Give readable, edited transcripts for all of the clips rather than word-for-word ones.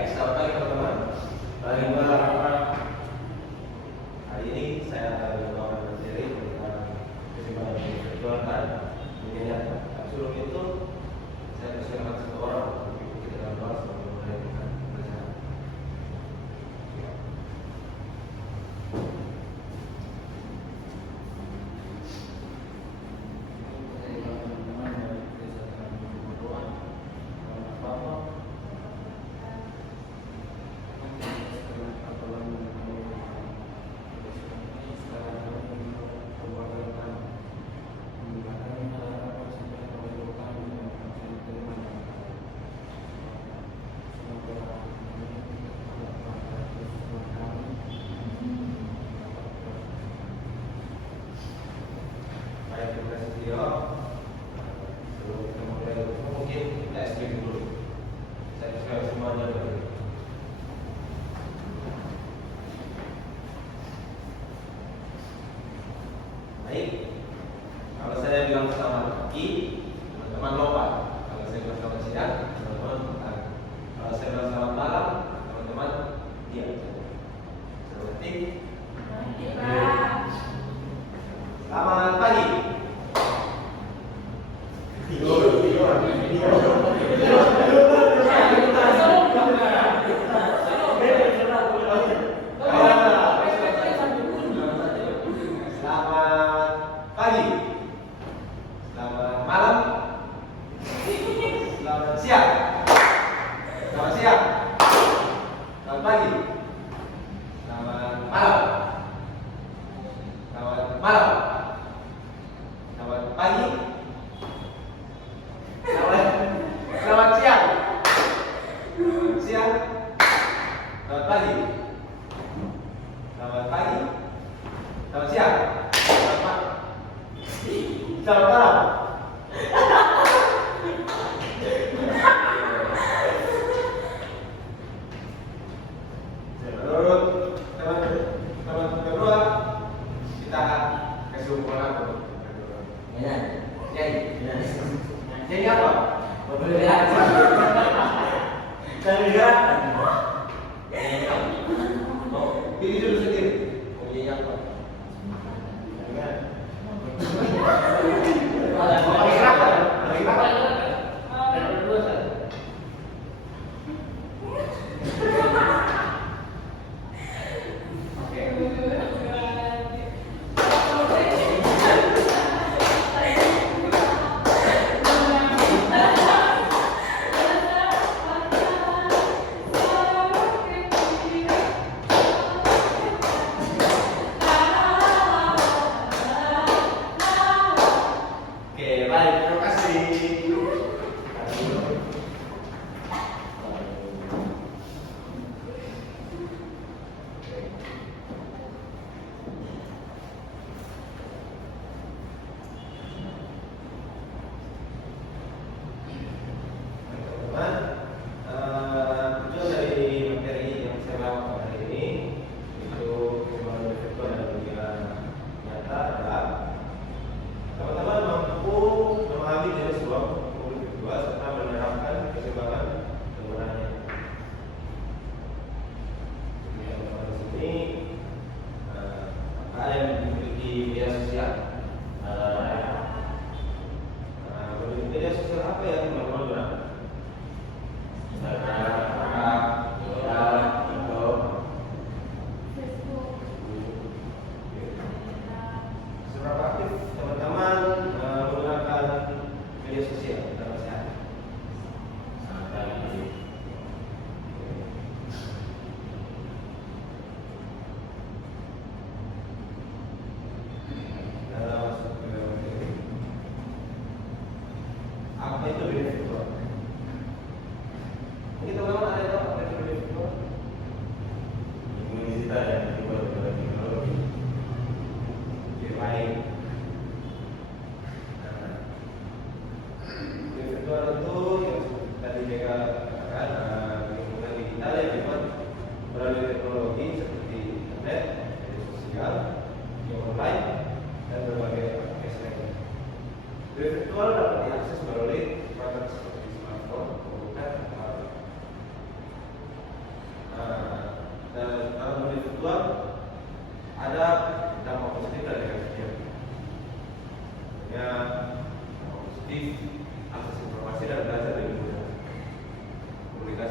Baik, selamat pagi teman-teman. Hari ini saya membawakan materi tentang kesimbangan perjuangan. Ini sebelum itu saya persilakan satu orang untuk mengikuti dalam doa sebelum mulai dengan bacaan. Terima kasih Tio. Sebelum kita mulai, mungkin kita explain dulu. Saya persilakan semuanya dulu. Baik. Kalau saya bilang selamat pagi, teman-teman lompat. Kalau saya bilang selamat siang, teman-teman lompat. Kalau saya bilang selamat malam, teman-teman diam. Seperti selamat pagi. Selamat pagi. Selamat malam. Selamat siang. Selamat siang. Selamat pagi. Selamat malam. Selamat malam. Selamat pagi. Selamat siang. Selamat siang. Selamat pagi. Selamat pagi. Selamat siang. Selamat malam. Menurut teman kedua, kita kasih ukuran apa? Jadi apa? Pilih dulu sendiri. Mau jadi apa?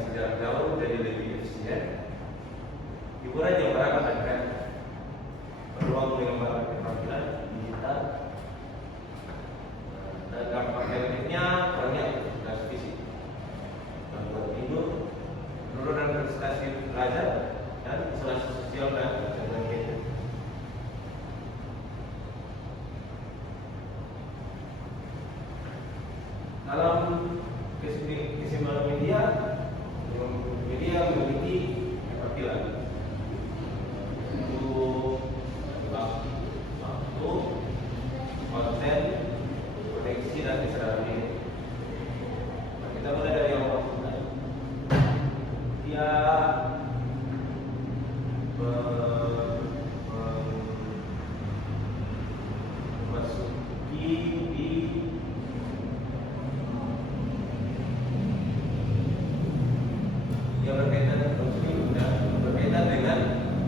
komunikasi jarak jauh jadi lebih efisien. Hiburan yang beragam dan kreatif, peluang mengembangkan keterampilan digital, dan dampak negatifnya kurangnya aktivitas fisik, gangguan tidur, penurunan prestasi belajar, dan isolasi sosial dan kecenderungan gadget. Dalam kesimpulan media memiliki keterampilan untuk waktu, konten, koneksi, dan kesadaran diri. Kita mulai dari yang waktu. Dia memasuki di yang berkaitan dengan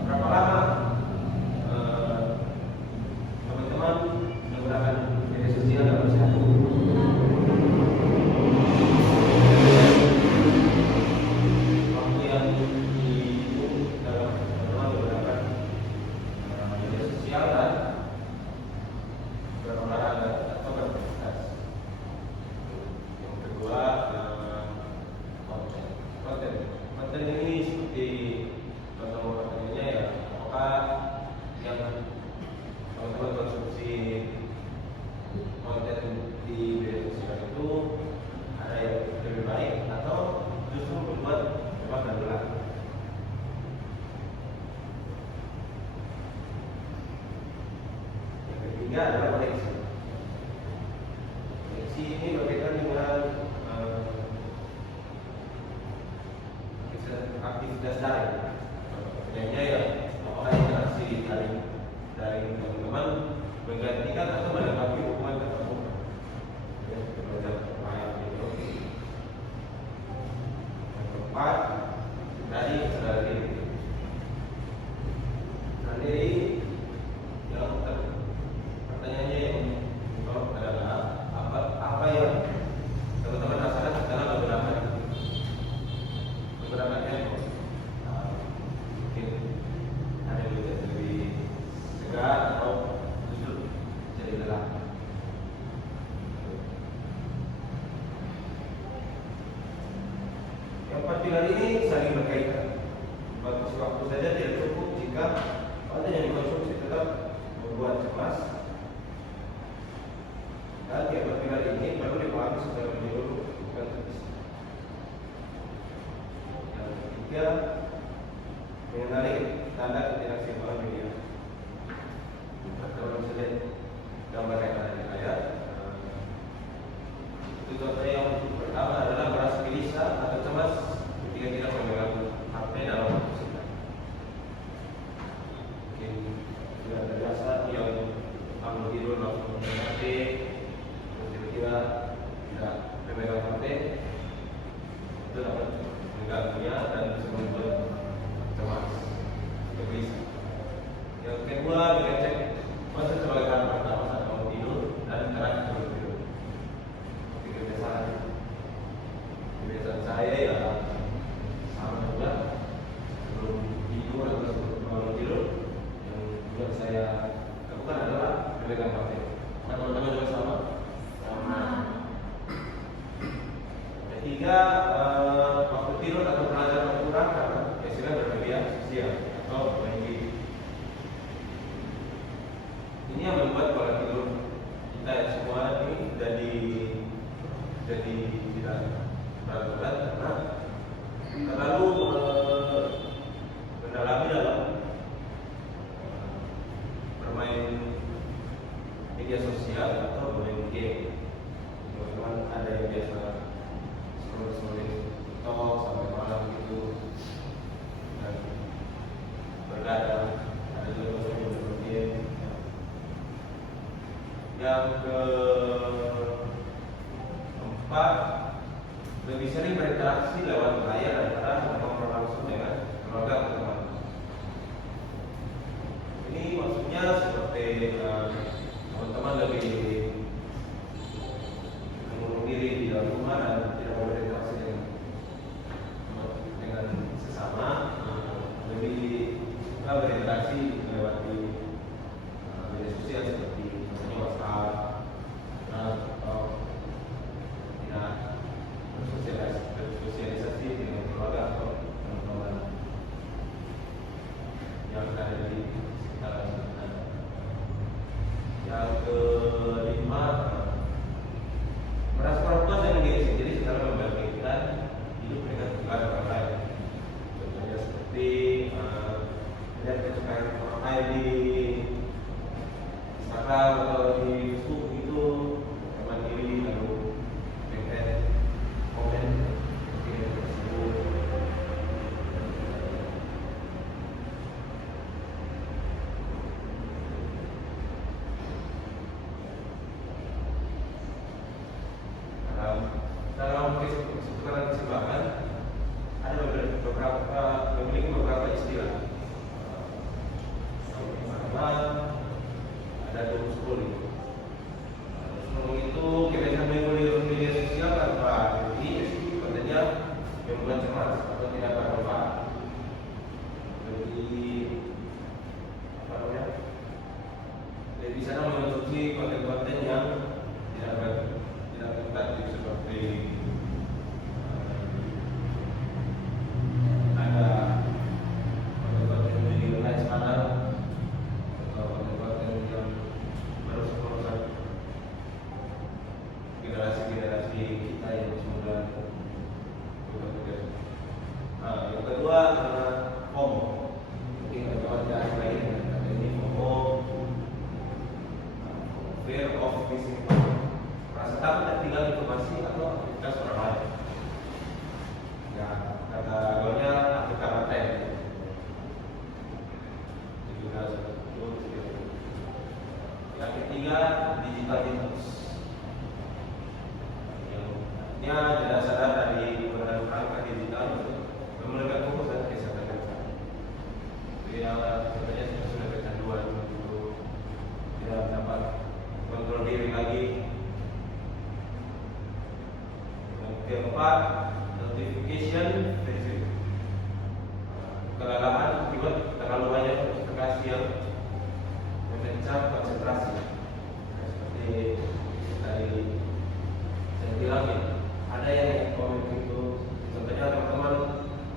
berapa lama teman-teman menggunakan media sosial dalam sehari. Waktu yang dihitung dalam teman-teman menggunakan media sosial dan berolahraga atau beraktivitas. Yang kedua, konten ini seperti contoh kontennya ya, apakah yang teman-teman konsumsi konten di media sosial itu ada yang lebih baik atau justru membuat cepat dan berat. Yang ketiga adalah koneksi. Koneksi ini berkaitan dengan aktivitas daring. Contohnya ya, apakah interaksi daring teman-teman menggantikan atau melengkapi hubungan tatap muka. Ya, belajar lain gitu. Yang keempat, dari kesadaran diri. Kesadaran diri yang pertanyaannya yang adalah apa yang teman-teman rasakan setelah menggunakan handphone. Mungkin ada yang lebih segar atau justru jadi lelah. Yang empat pilar ini saling berkaitan. Batas waktu saja tidak cukup jika konten yang dikonsumsi tetap membuat cemas. Dan keempat pilar ini perlu dipahami secara menyeluruh, bukan terpisah. Ketiga, mengenali tanda ketidakseimbangan media. Kalau bisa lihat gambar yang ada di layar, itu contoh yang pertama adalah merasa gelisah atau cemas ketika tidak memegang HP dalam waktu singkat. Mungkin sudah terbiasa yang bangun tidur langsung memegang HP, tiba-tiba tidak memegang HP, itu dapat mengganggunya dan bisa membuat cemas, gelisah. Yang kedua, mengecek masa sebagai hal pertama saat bangun tidur dan cara sebelum tidur. Kebiasaan saya ya sama juga, sebelum tidur atau sebelum bangun tidur, yang juga saya lakukan adalah memegang HP. Nah, teman-teman juga sama. Ketiga, waktu tidur atau belajar berkurang karena istilah bermedia sosial atau main game. Ini yang membuat pola tidur kita semua ini jadi tidak berat-berat karena terlalu mendalami dalam bermain media sosial atau bermain game. Teman-teman ada yang biasa scrolling TikTok sampai malam gitu dan bergadang, ada juga yang bermain game. memiliki beberapa istilah. Yang pertama ada doom scrolling. Scrolling itu kebiasaan media sosial tanpa jadi kontennya membuat cemas atau tidak bermanfaat. Jadi apa namanya? Jadi di sana mengonsumsi konten-konten yang tidak berkualitas seperti ada konten-konten video live channel atau konten-konten yang merusak generasi kita yang sudah bekerja. Nah, yang kedua adalah FOMO. Mungkin ada yang lain ada ini FOMO, fear of missing out. Rasa takut tertinggal informasi atau aktivitas orang lain. Ya, kata gaulnya aktif karantina. Itu juga satu. Yang ketiga digital detox. Yang tidak sadar dari penggunaan perangkat digital untuk memulihkan fokus dan kesehatan mental. Yang sebenarnya sudah kecanduan untuk tidak dapat kontrol diri lagi. Yang keempat, notification fatigue. Kelelahan akibat terlalu banyak notifikasi yang mencap konsentrasi. Seperti tadi saya bilang ya, ada yang komen itu, contohnya teman-teman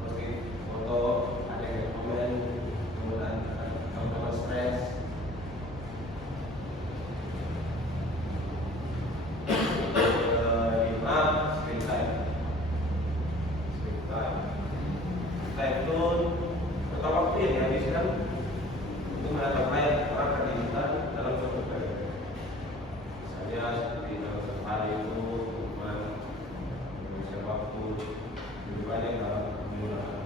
meski foto, ada yang komen, kemudian teman-teman stres. Lima, screen time. Time itu total waktu yang dihabiskan untuk menatap layar perangkat digital dalam suatu periode. Misalnya seperti dalam satu hari itu cuma menghabiskan waktu lebih banyak dalam penggunaan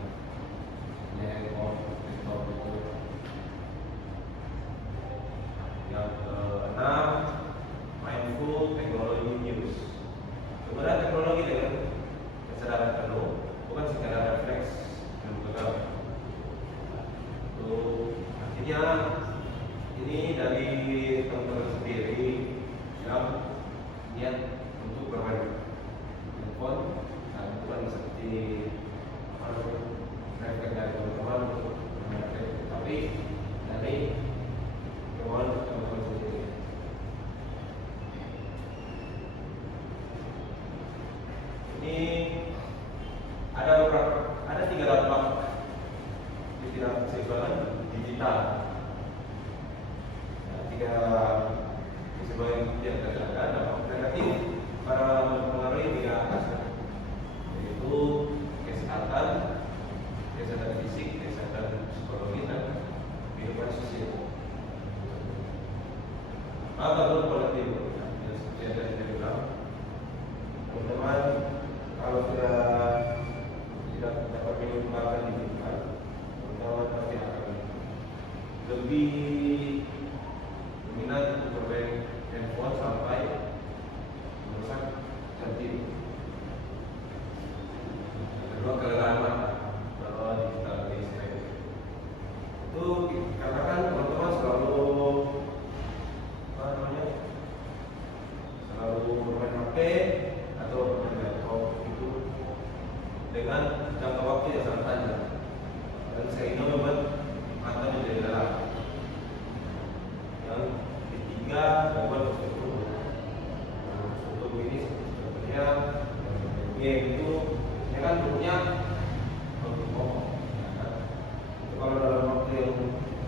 handphone, laptop itu. Yang keenam, mindful technology use. Kemudian teknologi dengan kesadaran penuh, bukan sekadar refleks dan begal. Itu artinya ini dari teman-teman sendiri yang niat untuk bermain handphone, dan bukan seperti refleks dari teman-teman untuk bermain, tapi dari kemauan teman-teman sendiri. Ini ada 3 dampak istilah keseimbangan digital. Tiga keseimbangan yang terjadi dampak negatif para mempengaruhi tiga aspek, yaitu kesehatan fisik, kesehatan psikologi, dan kehidupan sosial. Maka kolektif yang seperti yang tadi saya bilang, teman-teman kalau tidak dapat mengembangkan digital, teman-teman pasti akan lebih minat untuk bermain handphone sampai merusak jantung. Kedua, kelelahan mata kalau digital listrik. Itu dikatakan teman-teman selalu bermain HP atau bermain laptop itu dengan jangka waktu yang sangat panjang, dan sehingga membuat mata menjadi lelah. Yang ketiga, membuat struktur ini sebenarnya game itu kan bentuknya untuk pokok. Kalau dalam waktu yang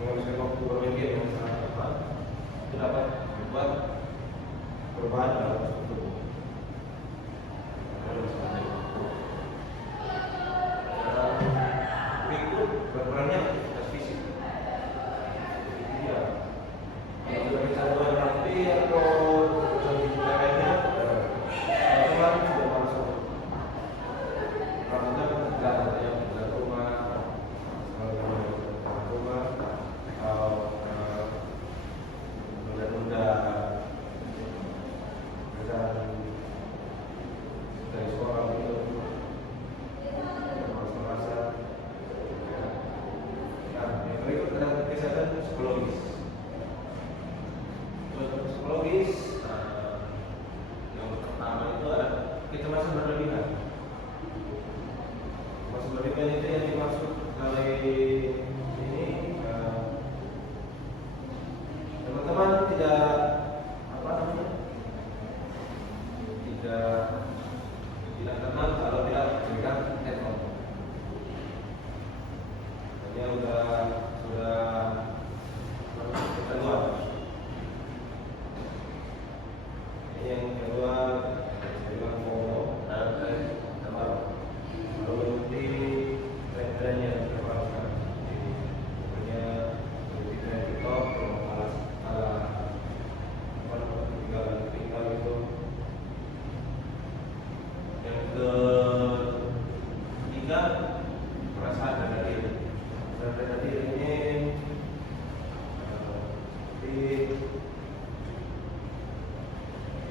menghabiskan waktu bermain game yang sangat lama, itu dapat membuat perubahan dalam struktur. Berikut berperannya aktivitas fisik. Iya. Yang sudah kecanduan HP atau digital lainnya, teman-teman sudah masuk. Teman-teman psikologis. Untuk psikologis, yang pertama itu adalah kecemasan berlebihan. Kecemasan berlebihan itu yang dimaksud oleh ini, teman-teman tidak apa namanya, tidak tenang kalau tidak memegang headphone. Dia sudah kedua. Yang kedua, saya bilang mau tambah. Kalau berhenti trennya terbarukan. Punya tren TikTok, tinggal itu. Yang ketiga, perasaan dada diri. Dada diri ini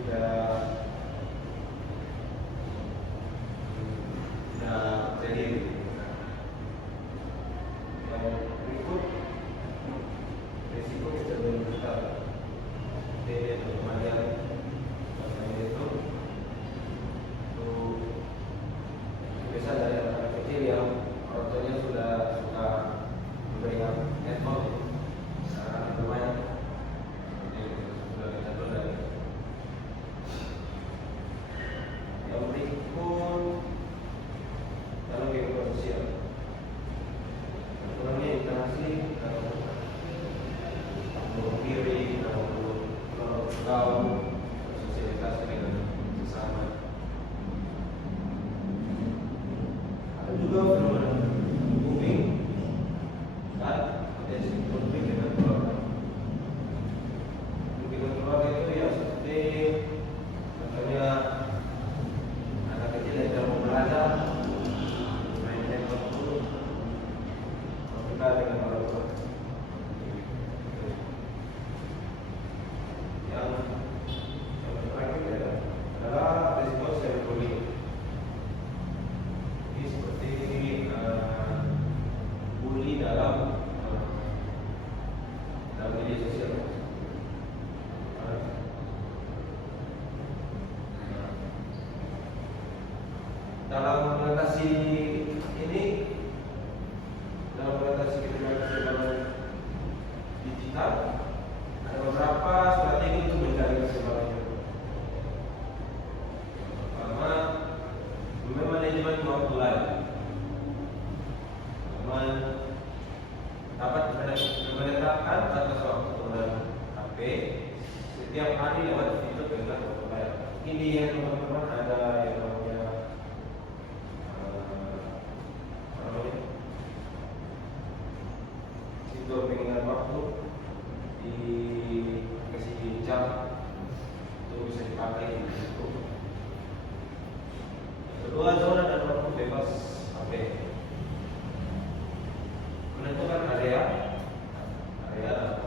tidak jadi. Yang berikut, risiko kecederaan besar. Jadi kematian itu biasa dari anak kecil yang orang tuanya sudah suka memberikan headphone, sekarang bermain sudah terjatuh dari. Yang berikut dalam kehidupan sosial, kurangnya interaksi dalam diri, dalam bergaul, bersosialisasi dengan sesama. Ada juga fenomena bullying dan potensi konflik dengan keluarga. Konflik dengan keluarga itu ya seperti contohnya anak kecil yang tidak mau belajar, main handphone dulu, konflik dengan orang tua. Yang terakhir adalah risiko cyberbullying. Ini seperti bully dalam media sosial. Dalam mengatasi ini, dalam mengatasi ketimpangan digital, ada beberapa strategi untuk mencari keseimbangan hidup. Pertama, manajemen waktu lain. Teman dapat menetapkan batas waktu penggunaan HP setiap hari lewat fitur perintah waktu lain. Ini yang teman-teman ada yang namanya fitur pengingat waktu di aplikasi jam itu bisa dipakai di situ. Kedua, zona dan waktu bebas HP. Menentukan area dan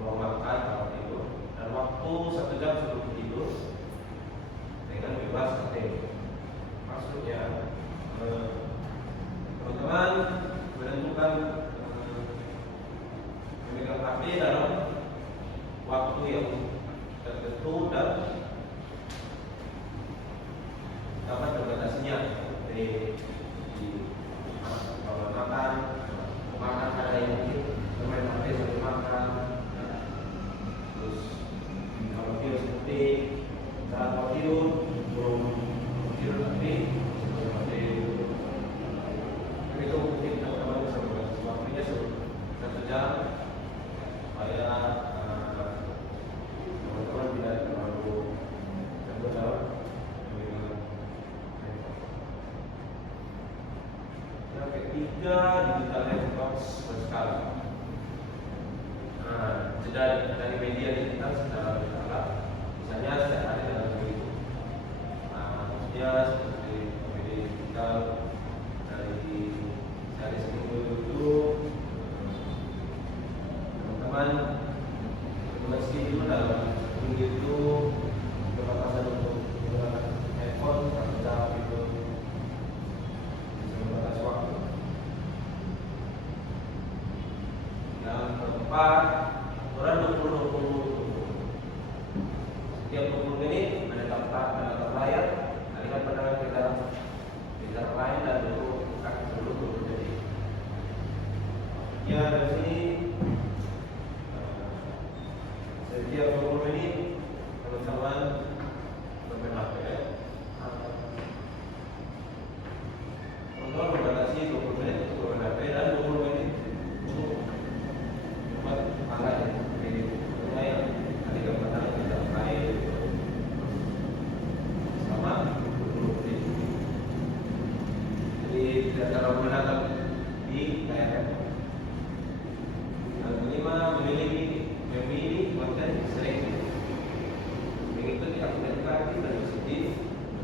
mau makan atau tidur, dan waktu 1 jam sebelum tidur dengan bebas HP. Maksudnya, teman-teman menentukan memegang HP dalam waktu yang tertentu dan dapat membatasinya. Seperti kalau makan ada yang mungkin bermain HP sambil makan. Terus kalau tidur seperti saat mau tidur, belum tidur tapi itu mungkin teman-teman bisa membatasi waktunya 1 jam supaya teman-teman tidak terlalu tergoda. Yang ketiga, digital detox berskala. Jeda dari media digital secara berkala, misalnya setiap hari dalam minggu. Maksudnya seperti media digital dari hari seminggu itu, teman-teman schedule dalam minggu itu berbatasan untuk menggunakan handphone atau itu batas waktu. Yang cepat, aturan 20-20. Setiap 20 menit ada tempat layar, alihkan pandangan kita lain dan dulu kaki dulu jadi. Ya dari sini setiap 20 menit teman-teman bermain HP. Teman-teman membatasi 20 menit untuk bermain HP dan 20 menit untuk membuat angka ini. Tentunya yang tadi katakan kita lain sama 20 menit. Jadi tidak terlalu menatap di layar. Yang kelima, memilih konten selektif, mengikuti aktivitas dan positif,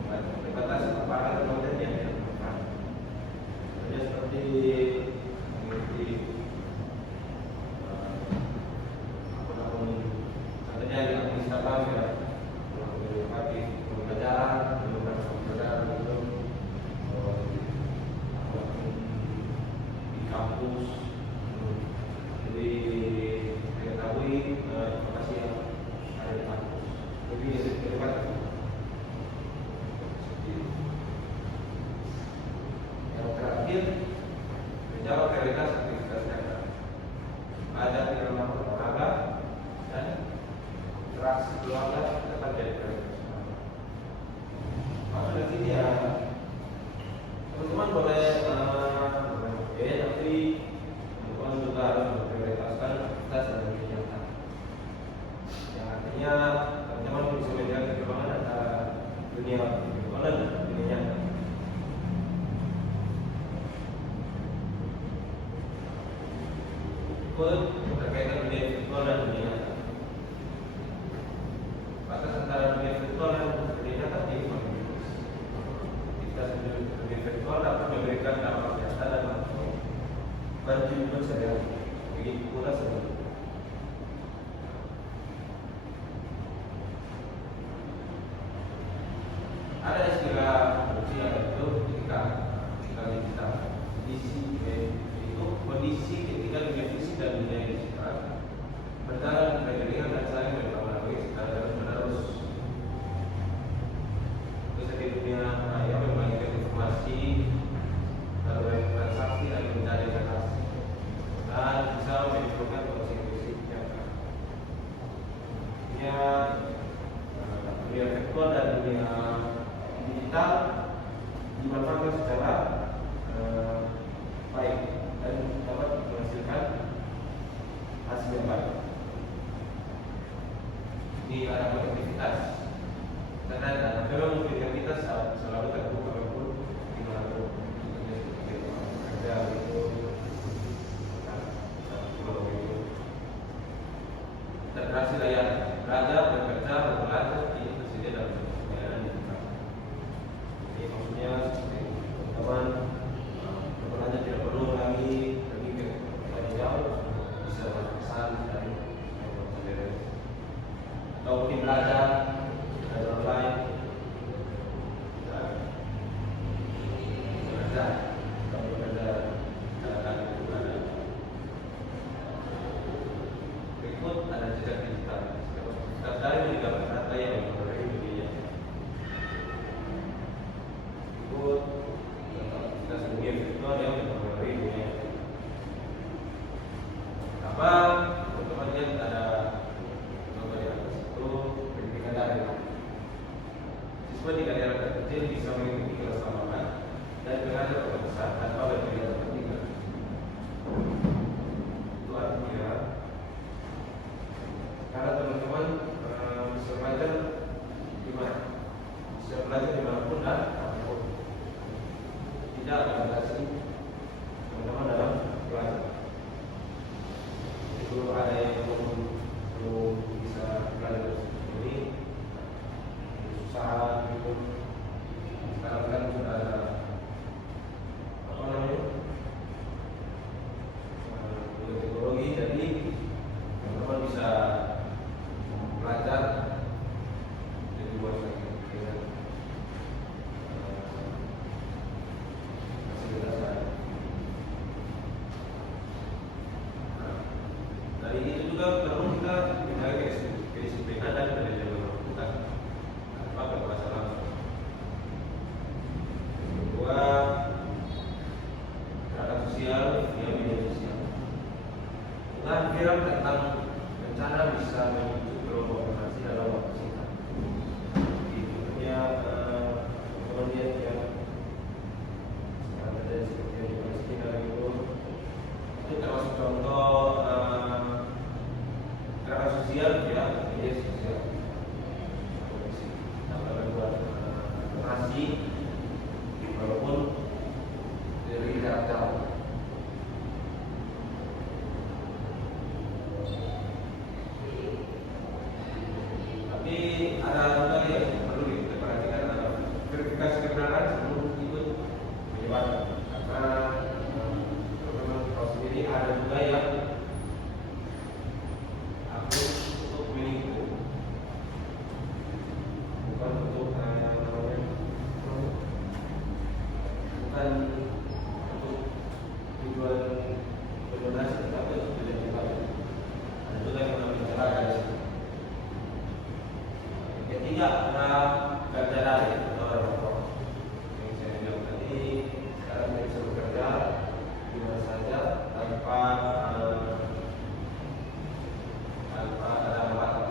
terbatas paparan konten yang dilakukan. Contohnya seperti mengikuti akun-akun, contohnya di akun Instagram ya, mengikuti pembelajaran, gitu, di kampus. Jadi mengetahui informasi yang ada di kampus. Lebih dekat. Yang terakhir, menjawab prioritas aktivitas mereka. Ada di dalam olahraga dan interaksi keluarga tetap jadi prioritas. Maka dari sini ya, teman-teman boleh tapi teman juga harus memprioritaskan aktivitas dan kegiatan. Yang artinya teman-teman bisa melihat perkembangan antara dunia online dan dunia nyata. Ikut berkaitan dunia virtual dan dunia nyata. Batas antara dunia virtual dan dunia nyata ini memiliki. Aktivitas dunia virtual dapat memberikan dampak nyata dan langsung bagi hidup sehari-hari. Begitu pula sebaliknya. Ada istilah usia itu ketika digital. Kondisi ketika dunia fisik dan dunia digital berjalan beriringan dan saling mempengaruhi secara terus-menerus. Terus di dunia maya membagikan informasi, lalu transaksi dan mencari transaksi, dan bisa menimbulkan konsekuensi nyata. Dunia virtual dan dunia digital dimanfaatkan secara baik dan dapat menghasilkan hasil yang baik. Ini ada produktivitas karena memang produktivitas selalu terbuka walaupun dimanapun kerja itu terkreasi layar belajar, bekerja, berbelanja ini tersedia dalam layanan digital. Jadi maksudnya teman-teman berbelanja tidak perlu lagi pergi ke tempat jauh, bisa berpesan dari sendiri. Atau di belajar dari online, bekerja, atau bekerja dalam ada. Berikut ada jejak digital. Kita pengakhiran tentang bencana bisa memicu gelombang generasi dalam waktu singkat. Itu ya kemudian yang ada seperti yang di Palestina itu termasuk contoh gerakan sosial ya, media sosial. Dapat membuat generasi walaupun dari jarak jauh. Tapi ada juga yang perlu kita perhatikan adalah verifikasi kebenaran sebelum ikut menyebarkan. Karena memang kalau sendiri ada juga yang akun untuk menipu, bukan untuk bukan untuk tujuan berdonasi, tetapi untuk tujuan ibadah. Ada juga yang mengambil cara dari situ. Ketiga ada kerja daring atau remote. Yang saya bilang tadi, sekarang kita bisa bekerja di mana saja tanpa ada hambatan.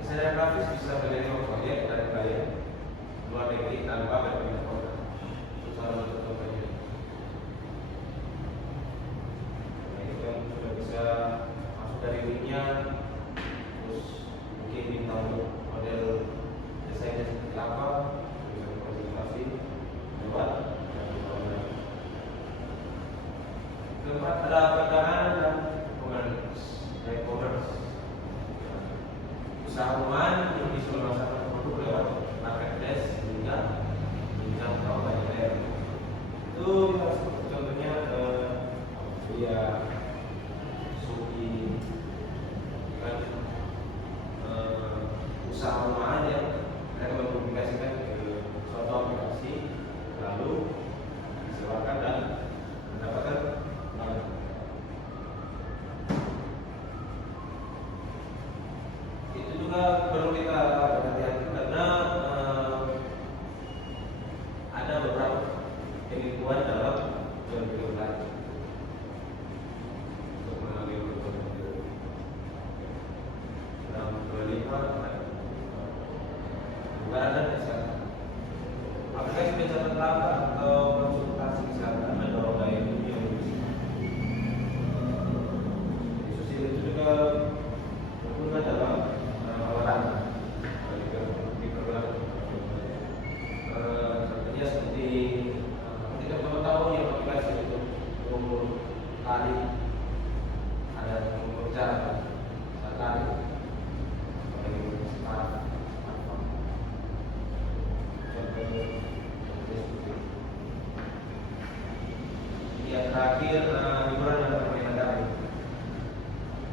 Desainer grafis bisa menerima proyek dari klien luar negeri tanpa berpindah kota. Itu salah satu contohnya. Nah, itu kan sudah bisa masuk dari linknya, terus mungkin bintang model desainnya seperti apa, bisa konsultasi lewat. Keempat ada perdagangan dan e-commerce. Usaha rumahan yang bisa memasarkan produk lewat marketplace hingga menjangkau banyak daerah. Itu kita contohnya via Shopee, kan usaha rumahan yang mereka mempublikasikan ke suatu aplikasi lalu disebarkan dan mendapatkan uang. Itu juga perlu kita perhatikan karena ada beberapa penipuan dalam jual beli online untuk mengambil keuntungan. Yang kelima bukan dan kesehatan. Aplikasi pencatatan laba atau konsultasi kesehatan mendorong gaya hidup yang lebih sehat. Di sosial itu juga berguna dalam olahraga, di pergerakan. Contohnya seperti kita perlu tahu yang aplikasi untuk umur lari, ada umur jarak saat lari, sebagai start. Yang terakhir hiburan dan permainan daring.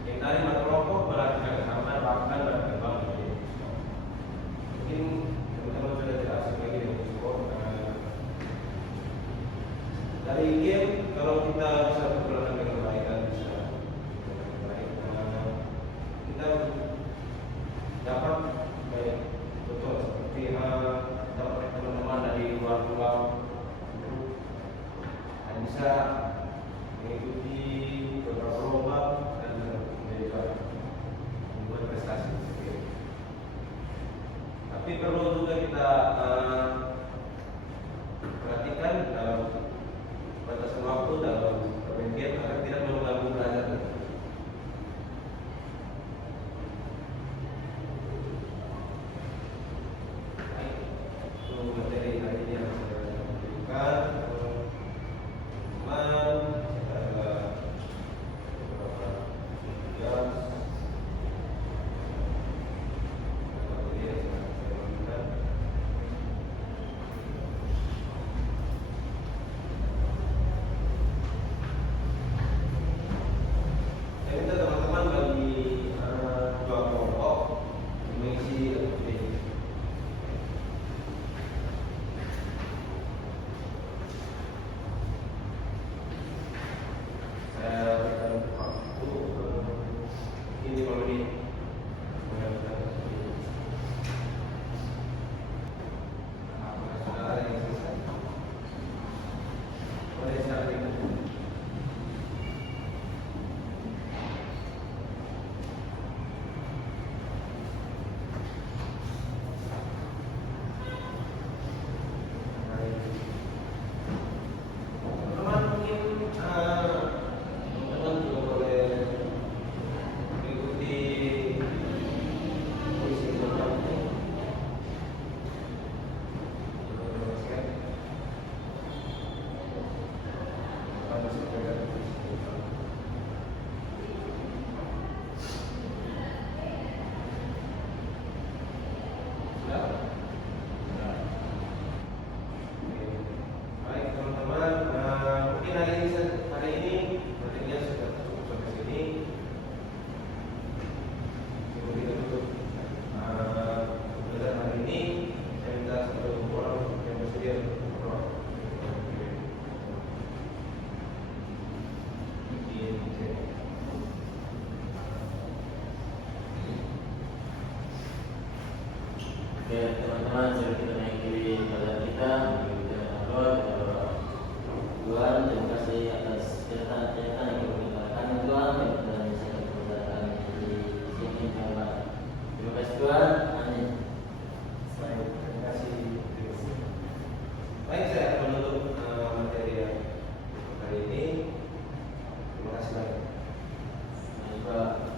Hindari berkelompok, berlatih bersama, bahkan berkembang menjadi sport. Mungkin teman-teman sudah tidak asing lagi dengan sport. Dari game, kalau kita bisa berkelompok dengan baik dan bisa dengan baik, kita dapat baik betul seperti dapat teman-teman dari luar pulau dan bisa mengikuti beberapa lomba dan menjadi juara, membuat prestasi. Tapi perlu juga kita perhatikan dalam batasan waktu dalam bermain game agar tidak mengganggu belajar. Materi hari ini yang saya berikan teman adalah beberapa tugas materi yang saya berikan. masih jaga terus. Sudah? Sudah. Oke. Baik teman-teman, mungkin hari ini materinya sudah cukup sampai sini. Sebelum kita tutup pelajaran hari ini, saya minta satu orang yang bersedia untuk ngobrol. Oke teman-teman, sebelum kita mengakhiri pelajaran kita, kita ngobrol, kita berdoa. Tuhan, terima kasih atas cerita-cerita yang kita bicarakan Tuhan, dan bisa kita bicarakan di sini Tuhan. Terima kasih Tuhan, amin. Baik, terima kasih. Baik, saya akan menutup materi yang hari ini. Terima kasih banyak. Baik, Pak.